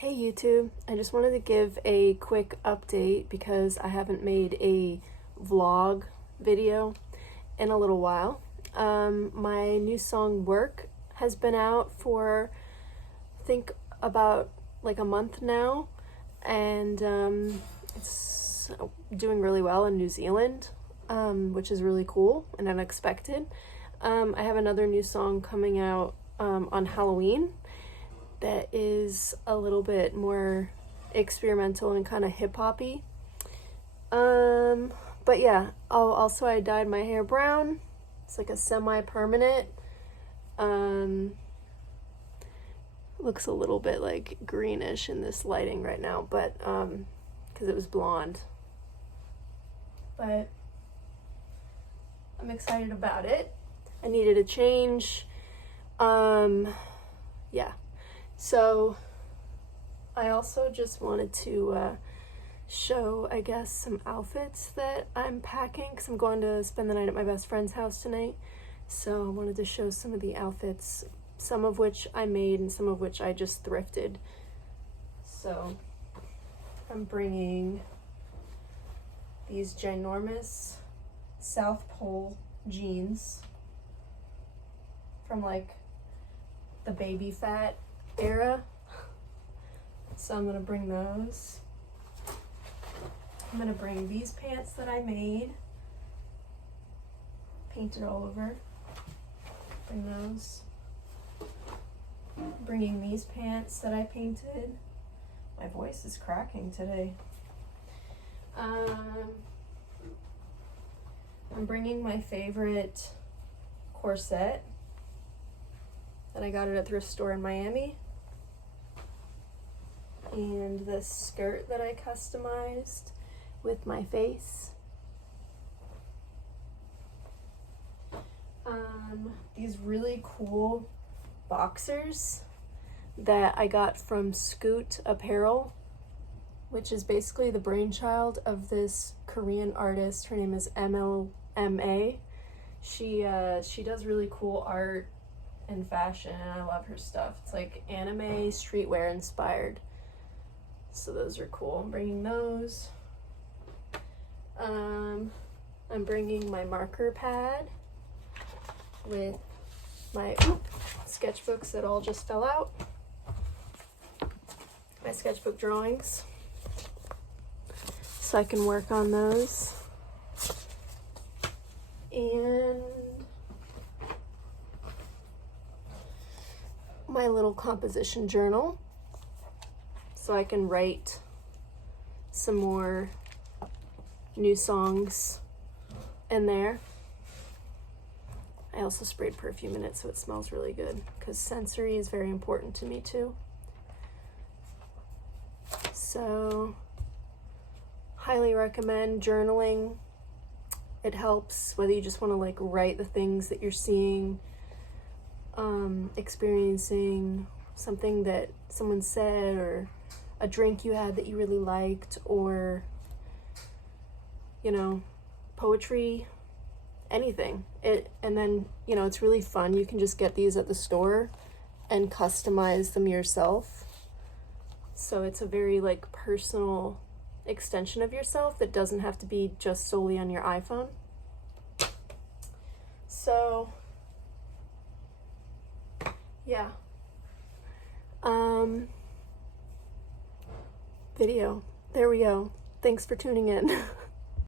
Hey YouTube, I just wanted to give a quick update because I haven't made a vlog video in a little while. My new song Work has been out for I think about like a month now, and it's doing really well in New Zealand, which is really cool and unexpected. I have another new song coming out on Halloween that is a little bit more experimental and kind of hip-hoppy. But yeah, I dyed my hair brown. It's like a semi-permanent. Looks a little bit like greenish in this lighting right now, but because it was blonde. But I'm excited about it. I needed a change. Yeah. So I also just wanted to show, I guess, some outfits that I'm packing because I'm going to spend the night at my best friend's house tonight. So I wanted to show some of the outfits, some of which I made and some of which I just thrifted. So I'm bringing these ginormous South Pole jeans from like the baby fat era. So I'm gonna bring those. I'm gonna bring these pants that I made, painted all over. Bring those. Bringing these pants that I painted. My voice is cracking today. I'm bringing my favorite corset that I got at a thrift store in Miami. And this skirt that I customized with my face. These really cool boxers that I got from Scoot Apparel, which is basically the brainchild of this Korean artist. Her name is MLMA. She does really cool art and fashion, and I love her stuff. It's like anime, streetwear inspired. So those are cool. I'm bringing those. I'm bringing my marker pad with my sketchbooks that all just fell out. My sketchbook drawings. So I can work on those. And my little composition journal, so I can write some more new songs in there. I also sprayed perfume in it so it smells really good because sensory is very important to me too. So highly recommend journaling. It helps whether you just want to like write the things that you're seeing, experiencing something that someone said, or a drink you had that you really liked, or, you know, poetry, anything. And then, you know, it's really fun. You can just get these at the store and customize them yourself. So it's a very like personal extension of yourself that doesn't have to be just solely on your iPhone. So yeah. Video. There we go. Thanks for tuning in.